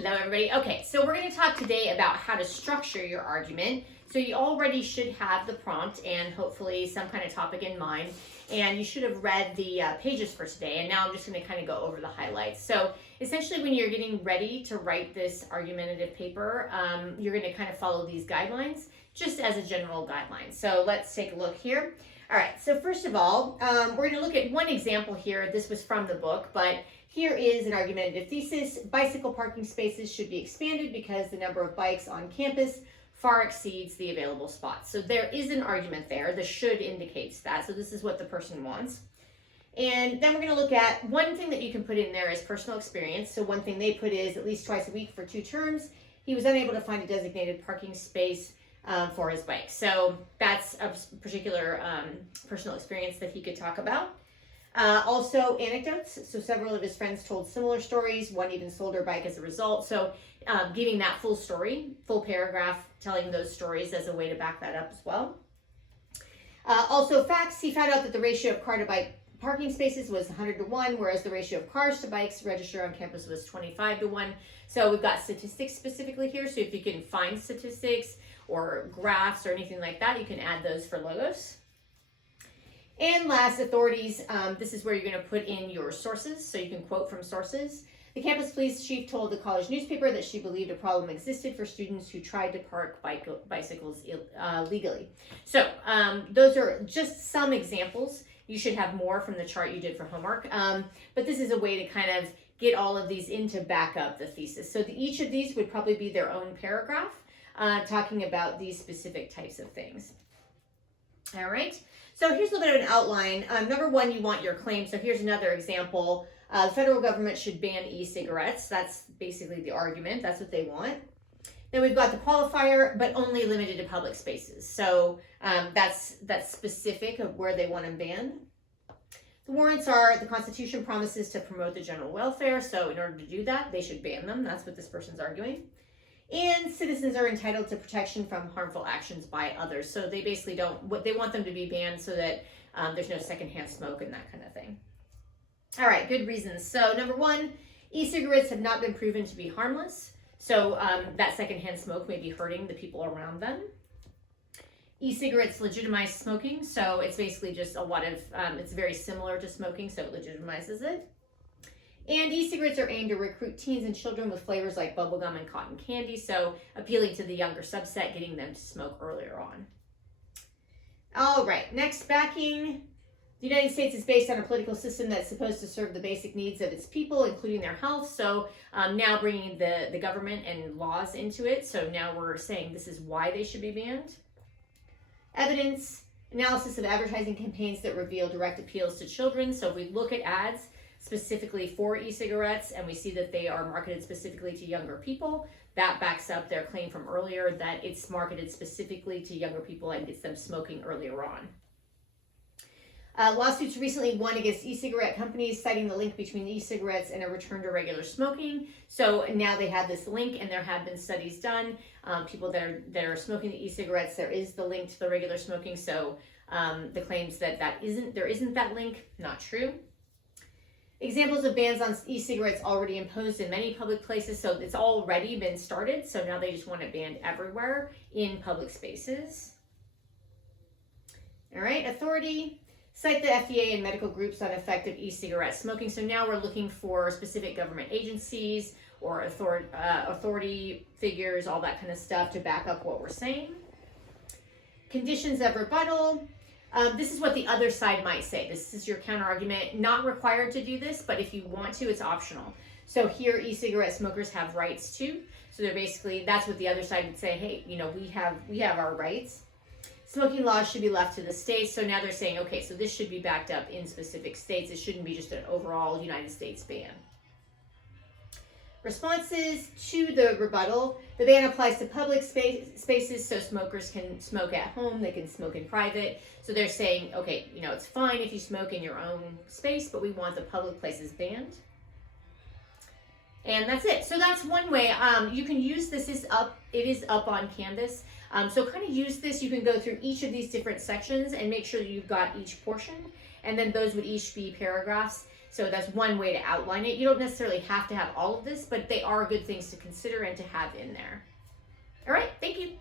Hello, everybody. Okay, so we're going to talk today about how to structure your argument. So you already should have the prompt and hopefully some kind of topic in mind. And you should have read the pages for today. And now I'm just going to kind of go over the highlights. So essentially, when you're getting ready to write this argumentative paper, you're going to kind of follow these guidelines just as a general guideline. So let's take a look here. All right, so first of all, we're going to look at one example here. This was from the book, but here is an argumentative thesis. Bicycle parking spaces should be expanded because the number of bikes on campus far exceeds the available spots. So there is an argument there. The should indicates that. So this is what the person wants. And then we're going to look at one thing that you can put in there is personal experience. So one thing they put is at least twice a week for 2 terms, he was unable to find a designated parking space for his bike. So that's a particular personal experience that he could talk about. Also anecdotes. So several of his friends told similar stories. One even sold her bike as a result. So giving that full story, full paragraph, telling those stories as a way to back that up as well. Also facts. He found out that the ratio of car to bike parking spaces was 100-to-1, whereas the ratio of cars to bikes registered on campus was 25-to-1. So we've got statistics specifically here. So if you can find statistics or graphs or anything like that, you can add those for logos. And last, authorities. This is where you're going to put in your sources, so you can quote from sources. The campus police chief told the college newspaper that she believed a problem existed for students who tried to park bicycles legally. So those are just some examples. You should have more from the chart you did for homework, but this is a way to kind of get all of these in to back up the thesis. So each of these would probably be their own paragraph talking about these specific types of things. All right. So here's a little bit of an outline. Number one, you want your claim. So here's another example. The federal government should ban e-cigarettes. That's basically the argument. That's what they want. Then we've got the qualifier, but only limited to public spaces. So that's specific of where they want them banned. The warrants are the Constitution promises to promote the general welfare. So in order to do that, they should ban them. That's what this person's arguing. And citizens are entitled to protection from harmful actions by others. So they basically they want them to be banned so that there's no secondhand smoke and that kind of thing. All right, good reasons. So number one, e-cigarettes have not been proven to be harmless. So that secondhand smoke may be hurting the people around them. E-cigarettes legitimize smoking. So it's basically just a lot of, it's very similar to smoking, so it legitimizes it. And e-cigarettes are aimed to recruit teens and children with flavors like bubblegum and cotton candy, so appealing to the younger subset, getting them to smoke earlier on. All right, next, backing. The United States is based on a political system that's supposed to serve the basic needs of its people, including their health. So now bringing the government and laws into it. So now we're saying this is why they should be banned. Evidence, analysis of advertising campaigns that reveal direct appeals to children. So if we look at ads specifically for e-cigarettes and we see that they are marketed specifically to younger people, that backs up their claim from earlier that it's marketed specifically to younger people and gets them smoking earlier on. Lawsuits recently won against e-cigarette companies, citing the link between e-cigarettes and a return to regular smoking. So now they have this link, and there have been studies done. People that are smoking the e-cigarettes, there is the link to the regular smoking. So the claims that there isn't that link, not true. Examples of bans on e-cigarettes already imposed in many public places. So it's already been started. So now they just want it banned everywhere in public spaces. All right, authority. Cite the FDA and medical groups on effective e-cigarette smoking. So now we're looking for specific government agencies or authority figures, all that kind of stuff to back up what we're saying. Conditions of rebuttal. This is what the other side might say. This is your counter argument. Not required to do this, but if you want to, it's optional. So here, e-cigarette smokers have rights too. So they're basically, that's what the other side would say. Hey, we have our rights. Smoking laws should be left to the states. So now they're saying, okay, so this should be backed up in specific states. It shouldn't be just an overall United States ban. Responses to the rebuttal. The ban applies to public spaces, so smokers can smoke at home, they can smoke in private. So they're saying, okay, it's fine if you smoke in your own space, but we want the public places banned. And that's it. So that's one way. You can use this. It is up on Canvas. So kind of use this. You can go through each of these different sections and make sure that you've got each portion. And then those would each be paragraphs. So that's one way to outline it. You don't necessarily have to have all of this, but they are good things to consider and to have in there. All right, thank you.